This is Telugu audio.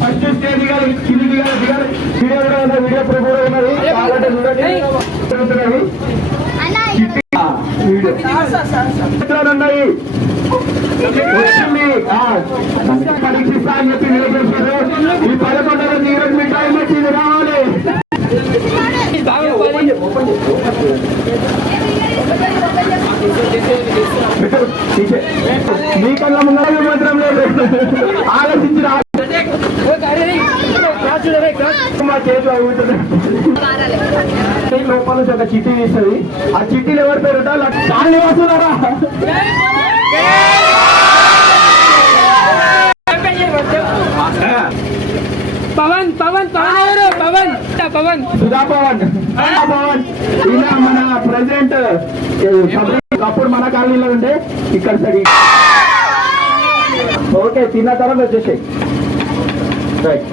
ఫస్ట్ స్టేజ్ దిగాలి, కింది దిగాలి, దిగాలి. వీడియో కూడా ఉన్నది, వీడియో ప్రూఫ్ కూడా ఉన్నది. కావాలంటే చూడండి. ఉన్నాయి వచ్చింది పరీక్షిస్తా అని చెప్పి నిలబెట్టారు. ఈ 11వ ఈరోజు మీ టైం వచ్చింది, రావాలి. మీకన్నా ముందు మాత్రం లేదు, ఆలోచించి మా చేతిలో లోపల నుంచి ఒక చిట్టి తీస్తుంది. ఆ చిట్టీలు ఎవరి పేరుట శ్రీనివాసులారా. పవన్ పవన్ పవన్ పవన్ పవన్ సుధా పవన్ పవన్ ఈయన మన ప్రెసిడెంట్. అప్పుడు మన కాలనీలో ఉండే, ఇక్కడ సరి. ఓకే, తిన్న తర్వాత వచ్చేసాయి. రైట్.